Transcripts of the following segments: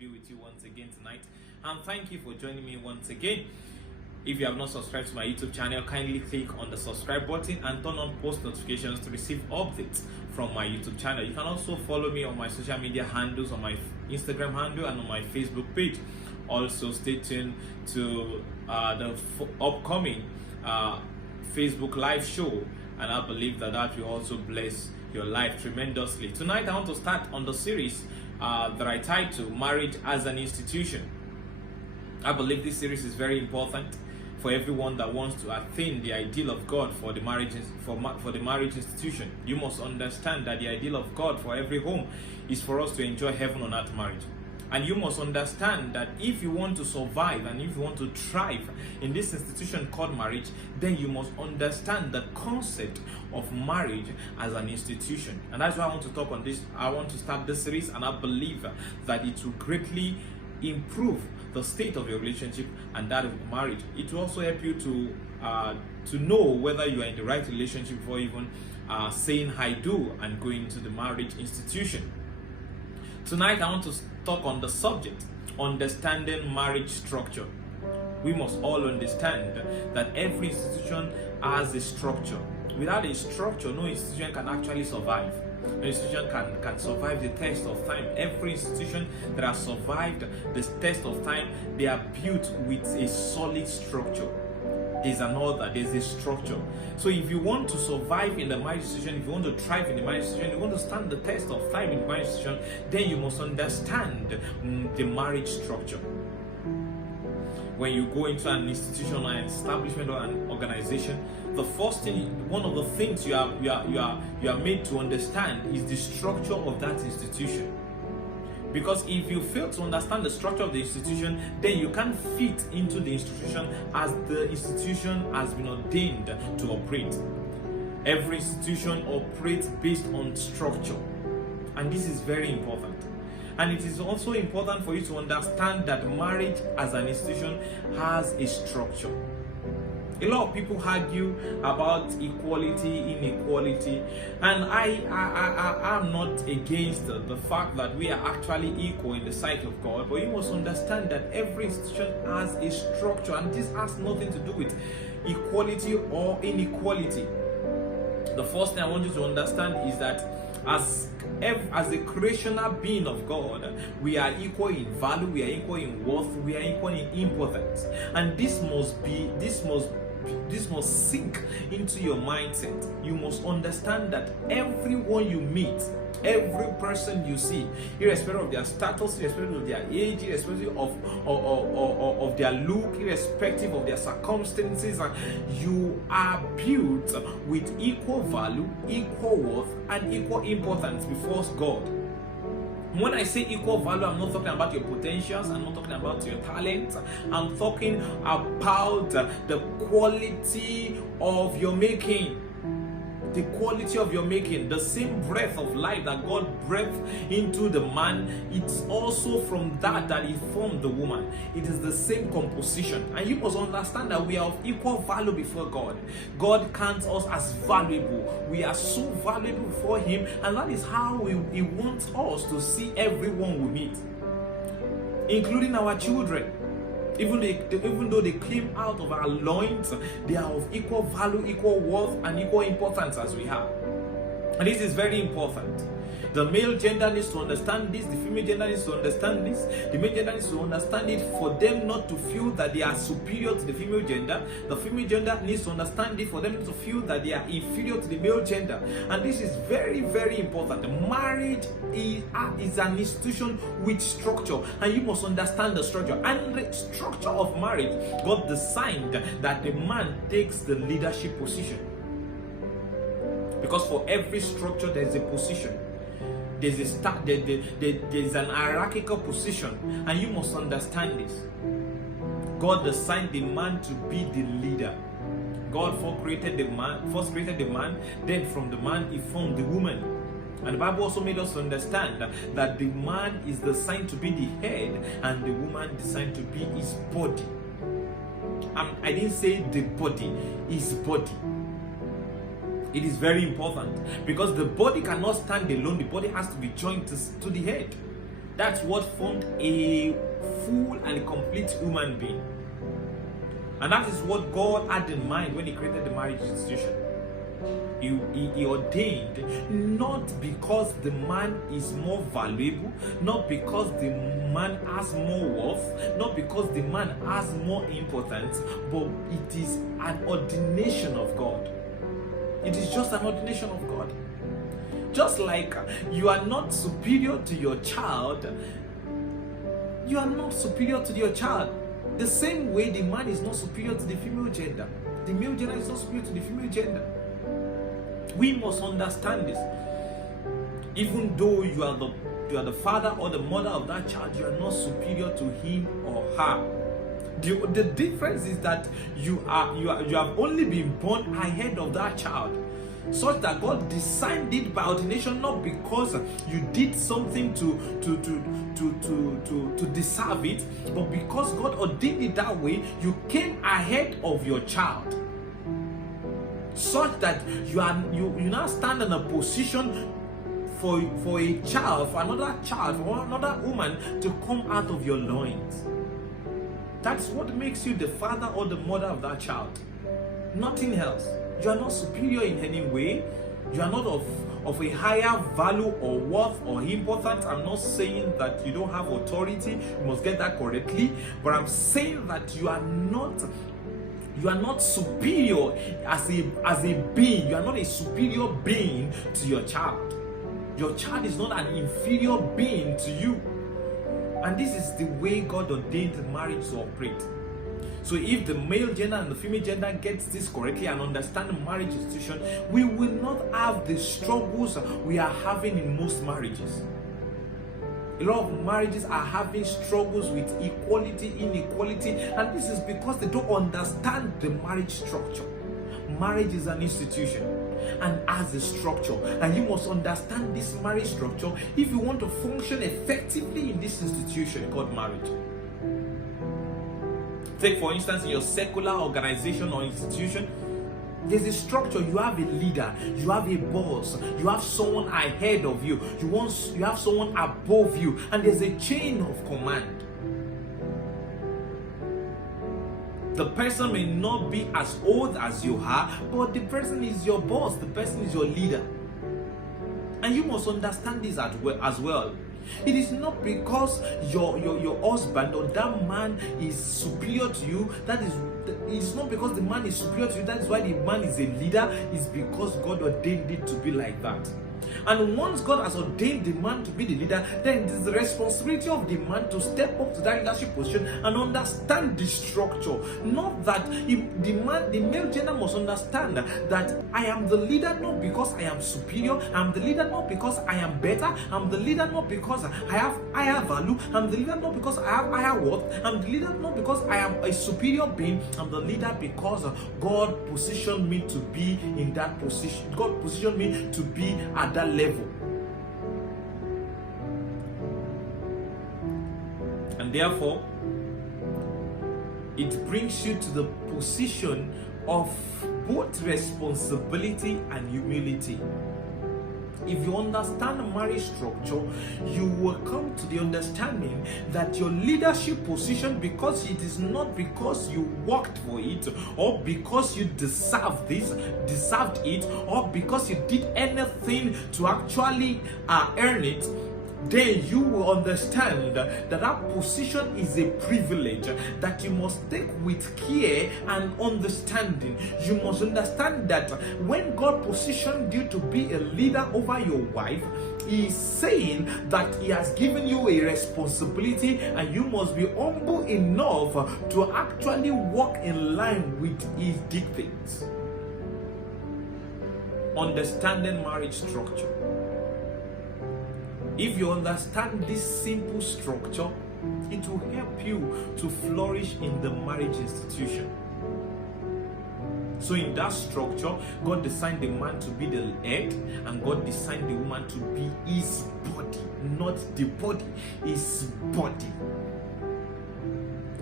be with you once again tonight, and thank you for joining me once again. If you have not subscribed to my YouTube channel, kindly click on the subscribe button and turn on post notifications to receive updates from my YouTube channel. You can also follow me on my social media handles, on my Instagram handle and on my Facebook page. Also stay tuned to the upcoming Facebook live show, and I believe that will also bless your life tremendously. Tonight I want to start on the series that I titled Marriage as an Institution. I believe this series is very important for everyone that wants to attain the ideal of God for the marriage institution. You must understand that the ideal of God for every home is for us to enjoy heaven on earth marriage. And you must understand that if you want to survive and if you want to thrive in this institution called marriage, then you must understand the concept of marriage as an institution. And that's why I want to talk on this. I want to start this series, and I believe that it will greatly improve the state of your relationship and that of marriage. It will also help you to know whether you are in the right relationship before even saying I do and going to the marriage institution. Tonight I want to talk on the subject, understanding marriage structure. We must all understand that every institution has a structure. Without a structure, no institution can actually survive. No institution can survive the test of time. Every institution that has survived the test of time, they are built with a solid structure. There's a structure. So if you want to survive in the marriage institution, if you want to thrive in the marriage institution, you want to stand the test of time in the marriage institution, then you must understand the marriage structure. When you go into an institution or an establishment or an organization, the first thing, one of the things you are made to understand is the structure of that institution. Because if you fail to understand the structure of the institution, then you can't fit into the institution as the institution has been ordained to operate. Every institution operates based on structure, and this is very important. And it is also important for you to understand that marriage as an institution has a structure. A lot of people argue about equality, inequality, and I'm not against the fact that we are actually equal in the sight of God, but you must understand that every institution has a structure, and this has nothing to do with equality or inequality. The first thing I want you to understand is that as a creational being of God, we are equal in value, we are equal in worth, we are equal in importance, and this must sink into your mindset. You must understand that everyone you meet, every person you see, irrespective of their status, irrespective of their age, irrespective of their look, irrespective of their circumstances, you are built with equal value, equal worth, and equal importance before God. When I say equal value, I'm not talking about your potentials, I'm not talking about your talent, I'm talking about the quality of your making. The quality of your making, the same breath of life that God breathed into the man, it's also from that He formed the woman. It is the same composition, and you must understand that we are of equal value before God. God counts us as valuable. We are so valuable before Him, and that is how He wants us to see everyone we meet, including our children. Even though they came out of our loins, they are of equal value, equal worth, and equal importance as we have. And this is very important. The male gender needs to understand this, the female gender needs to understand this, the male gender needs to understand it for them not to feel that they are superior to the female gender. The female gender needs to understand it for them to feel that they are inferior to the male gender. And this is very, very important. Marriage is an institution with structure, and you must understand the structure. And the structure of marriage, God designed that the man takes the leadership position. Because for every structure there is a position. There's an hierarchical position, and you must understand this. God designed the man to be the leader. God first created the man, then from the man He formed the woman. And the Bible also made us understand that the man is designed to be the head, and the woman designed to be his body. I didn't say the body, his body. It is very important because the body cannot stand alone. The body has to be joined to the head. That's what formed a full and complete human being. And that is what God had in mind when He created the marriage institution. He ordained, not because the man is more valuable, not because the man has more worth, not because the man has more importance, but it is an ordination of God. It is just an ordination of God. Just like you are not superior to your child, you are not superior to your child. The same way the man is not superior to the female gender. The male gender is not superior to the female gender. We must understand this. Even though you are the father or the mother of that child, you are not superior to him or her. The difference is that you have only been born ahead of that child, such that God designed it by ordination, not because you did something to deserve it, but because God ordained it that way. You came ahead of your child, such that you now stand in a position for a child, for another child, for another woman to come out of your loins. That's what makes you the father or the mother of that child. Nothing else. You are not superior in any way. You are not of a higher value or worth or importance. I'm not saying that you don't have authority. You must get that correctly. But I'm saying that you are not superior as a being. You are not a superior being to your child. Your child is not an inferior being to you. And this is the way God ordained marriage to operate. So if the male gender and the female gender gets this correctly and understand the marriage institution, we will not have the struggles we are having in most marriages. A lot of marriages are having struggles with equality, inequality, and this is because they don't understand the marriage structure. Marriage is an institution and has a structure, and you must understand this marriage structure if you want to function effectively in this institution called marriage. Take for instance, in your secular organization or institution, there's a structure. You have a leader, you have a boss, you have someone ahead of you, you have someone above you, and there's a chain of command. The person may not be as old as you are, but the person is your boss, the person is your leader. And you must understand this as well. It is not because your husband or that man is superior to you, it's not because the man is superior to you, that is why the man is a leader. It's because God ordained it to be like that. And once God has ordained the man to be the leader, then it is the responsibility of the man to step up to that leadership position and understand the structure. Not that the male gender must understand that I am the leader not because I am superior, I'm the leader not because I am better, I'm the leader not because I have higher value, I'm the leader not because I have higher worth, I'm the leader not because I am a superior being, I'm the leader because God positioned me to be in that position. God positioned me to be at that level. And therefore, it brings you to the position of both responsibility and humility. If you understand the marriage structure, you will come to the understanding that your leadership position, because it is not because you worked for it, or because you deserved it, or because you did anything to actually earn it, then you will understand that position is a privilege that you must take with care and understanding. You must understand that when God positioned you to be a leader over your wife, He is saying that He has given you a responsibility, and you must be humble enough to actually walk in line with His dictates. Understanding marriage structure. If you understand this simple structure, it will help you to flourish in the marriage institution. So in that structure, God designed the man to be the head, and God designed the woman to be his body, not the body, his body.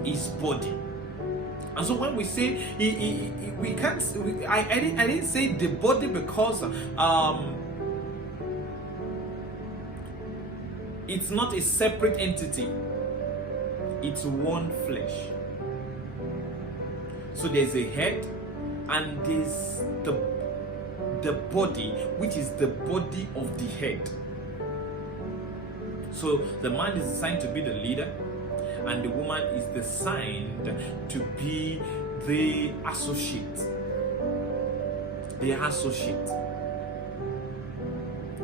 His body. And so when we say we can't, I didn't say the body because It's not a separate entity. It's one flesh. So there's a head and there's the body, which is the body of the head. So the man is assigned to be the leader, and the woman is assigned to be the associate. The associate,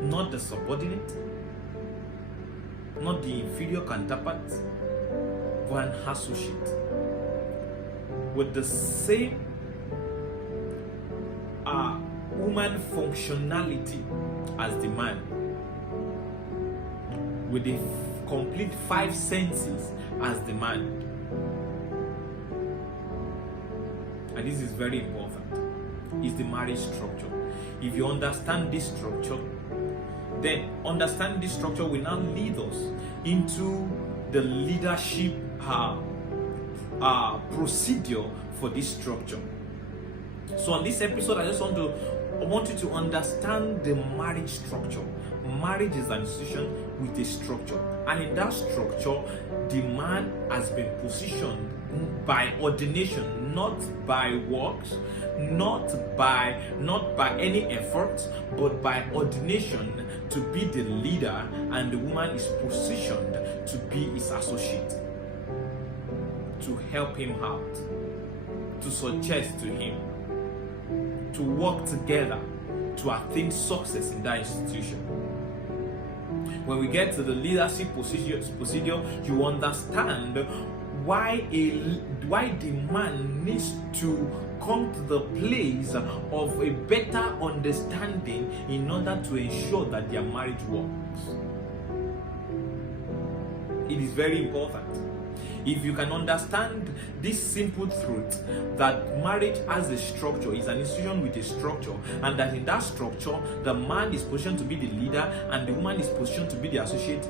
not the subordinate, not the inferior counterpart, but an associate with the same human functionality as the man, with the complete 5 senses as the man. And this is very important. Is the marriage structure. If you understand this structure, then understanding this structure will now lead us into the leadership procedure for this structure. So on this episode, I want you to understand the marriage structure. Marriage is an institution with a structure, and in that structure, the man has been positioned by ordination, not by works, not by any effort, but by ordination to be the leader, and the woman is positioned to be his associate, to help him out, to suggest to him, to work together to attain success in that institution. When we get to the leadership procedure, you understand why the man needs to come to the place of a better understanding in order to ensure that their marriage works. It is very important. If you can understand this simple truth, that marriage has a structure, is an institution with a structure, and that in that structure, the man is positioned to be the leader and the woman is positioned to be the associate,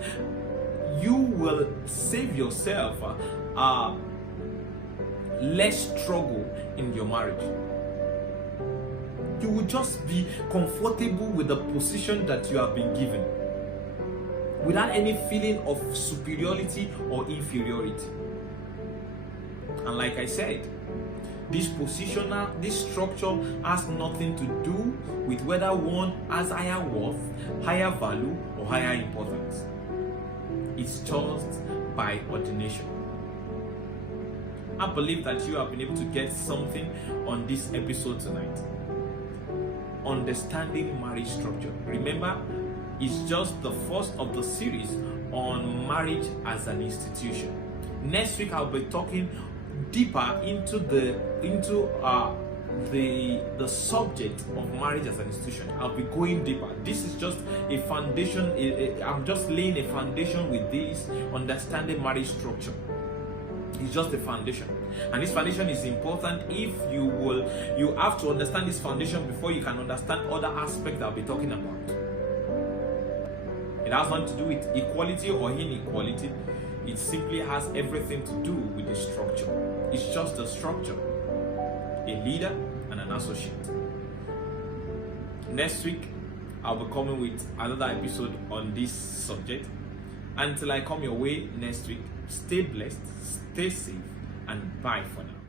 you will save yourself less struggle in your marriage. You will just be comfortable with the position that you have been given, without any feeling of superiority or inferiority. And like I said, this structure has nothing to do with whether one has higher worth, higher value, or higher importance. It's just by ordination. I believe that you have been able to get something on this episode tonight. Understanding marriage structure. Remember, it's just the first of the series on marriage as an institution. Next week I'll be talking deeper into the subject of marriage as an institution. I'll be going deeper. This is just a foundation. I'm just laying a foundation with this, understanding marriage structure. It's just a foundation, and this foundation is important. You have to understand this foundation before you can understand other aspects that I'll be talking about. It has nothing to do with equality or inequality. It simply has everything to do with the structure. It's just the structure, a leader and an associate. Next week, I'll be coming with another episode on this subject. Until I come your way next week, stay blessed, stay safe, and bye for now.